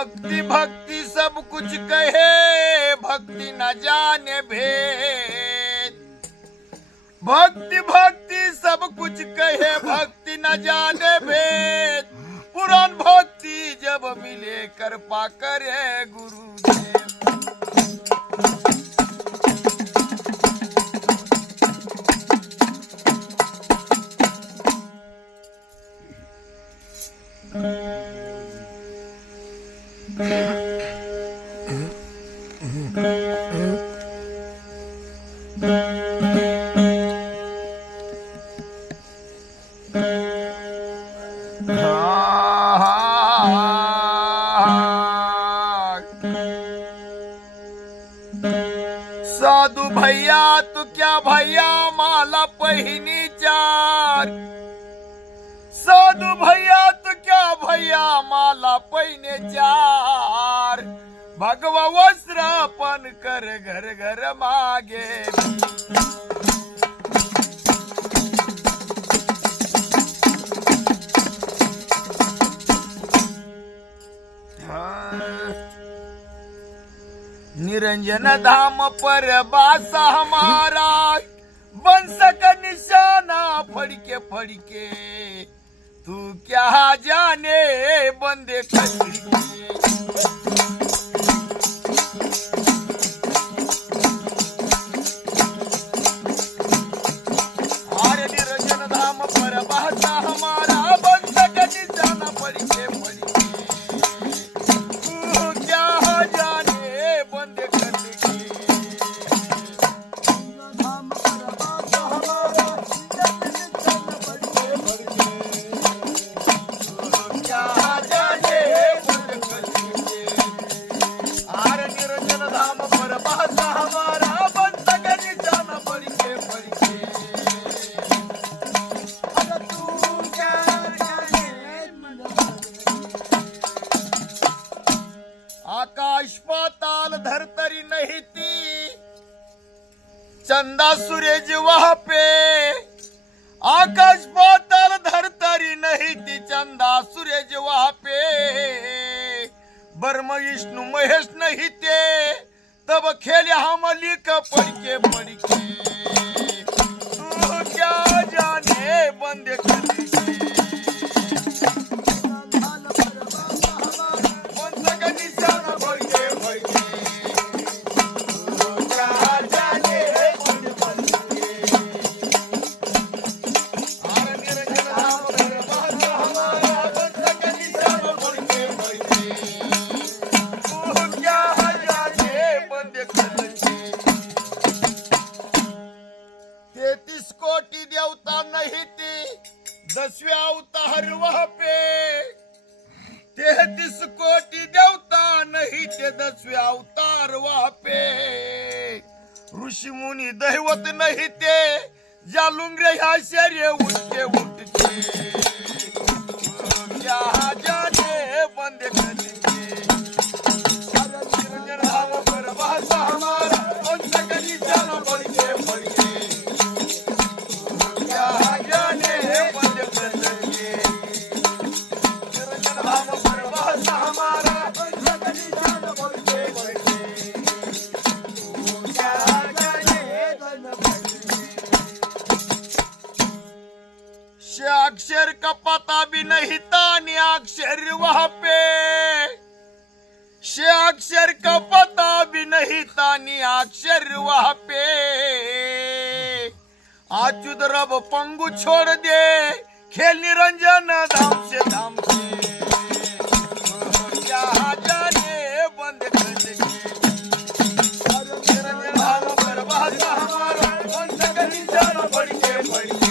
भक्ति भक्ति सब कुछ कहे, भक्ति न जाने भेद। भक्ति भक्ति सब कुछ कहे, भक्ति न जाने भेद। पुराण भक्ति जब मिले कृपा करे गुरुदेव। साधु भैया तू क्या भैया माला पहिनी चार। साधु भैया तू क्या भैया माला पहिने चार। भगवा वस्त्र पण कर घर घर मागे। निरंजन धाम पर बासा हमारा, बंस का निशाना फड़के फड़के। तू क्या जाने बंदे खड़ी। अरे निरंजन धाम पर बासा हमारा, बंस का निशाना फड़के फड़के। तू क्या जाने आकाश पाताल धरतरी नहीं थी, चंदा सूरज वहां पे। आकाश पाताल धरतरी नहीं थी, चंदा सूरज वहां पे। ब्रह्म विष्णु महेश नहीं थे, तब खेले हम लिख पढ़के पढ़के। तू क्या जाने बंदे खड़ी। कोटि देवता नहीं थी, 10वें अवतार वहां पे। 33 कोटि देवता नहीं थे, 10वें अवतार वहां पे। ऋषि मुनि दैवत नहीं थे, जालूंगे ह्या शर्य उठके उठके। क्या जाने बंदे खड़के। निरंजन धाम पर बासा हमारा, बंस का निशाना फड़के फड़के। अक्षर का पता भी नहीं था, नि अक्षर वहां पे। अक्षर का पता भी नहीं था, नि अक्षर वहां पे। आचुद रब पंगु छोड़ दे, खेल निरंजन धाम से धाम से। क्या जाने बंद कर देंगे। निरंजन धाम पर बासा हमारा, बंस का निशाना फड़के फड़के।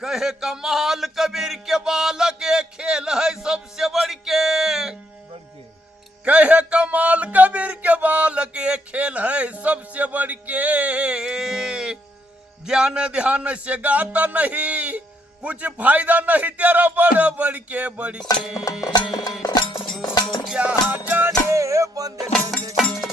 कहे कमाल कबीर के बालक, ये खेल है सबसे बढ़ के। कहे कमाल कबीर के बालक, ये खेल है सबसे बढ़ के। ज्ञान ध्यान से गाता नहीं, कुछ फायदा नहीं तेरा बड़ बड़के बड़के क्या जाने बंद कर के